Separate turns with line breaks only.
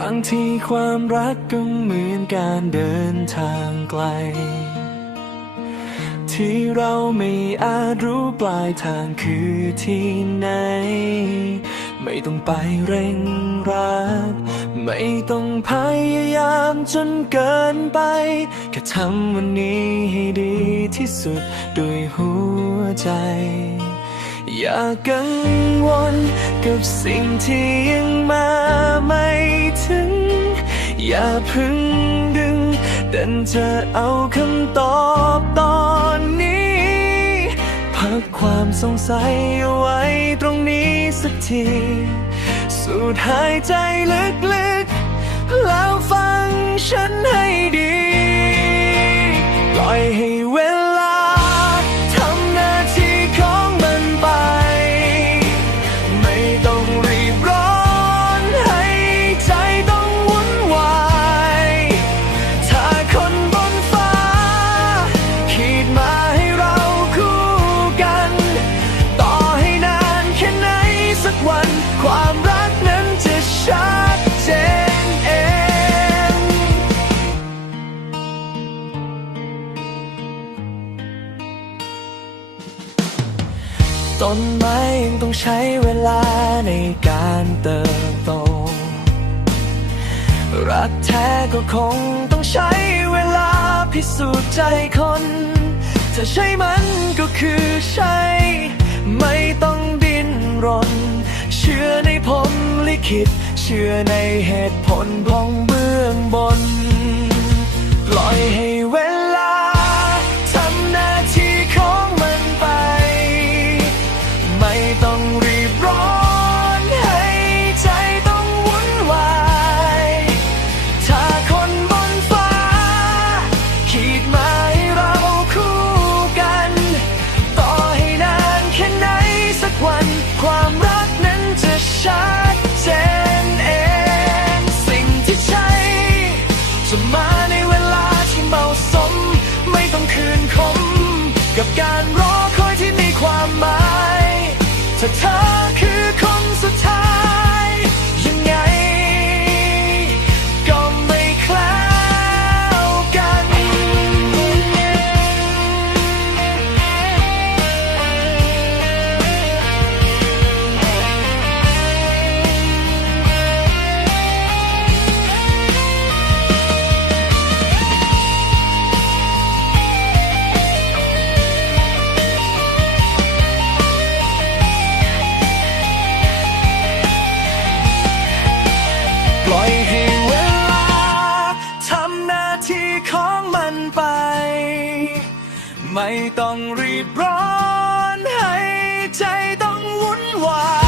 างทีความรักก็เหมือนการเดินทางไกล ที่เราไม่อาจรู้ปลายทางคือที่ไหน ไม่ต้องไปเร่งรักไม่ต้องพยายามจนเกินไป แค่ทำวันนี้ให้ดีที่สุดด้วยหัวใจ อย่ากังวลกับสิ่งที่ยังมาไม่ ถึง อย่าพึ่งดึงดันจะเอาคำตอบตอนนี้ พักความสงสัยเอาไว้ตรงนี้สักที สูดหายใจลึกๆ แล้วฟังฉันให้ดี ปล่อยให้ ต้นไม้ยังต้องใช้เวลาในการเติบโต รักแท้ก็คงต้องใช้เวลาพิสูจน์ใจคนถ้าใช่มันก็คือใช่ ไม่ต้องดิ้นรน เชื่อในผมลิขิต เชื่อในเหตุผลของเบื้องบ ความรักนั้นจะชัดเจนเอง สิ่งที่ใช่จะมาในเวลาที่เหมาะสม ไม่ต้องคืนคม กับการรอคอยที่มีความหมายถ้าเธอคือ ไม่ต้องรีบร้อนให้ใจต้องวุ่นวาย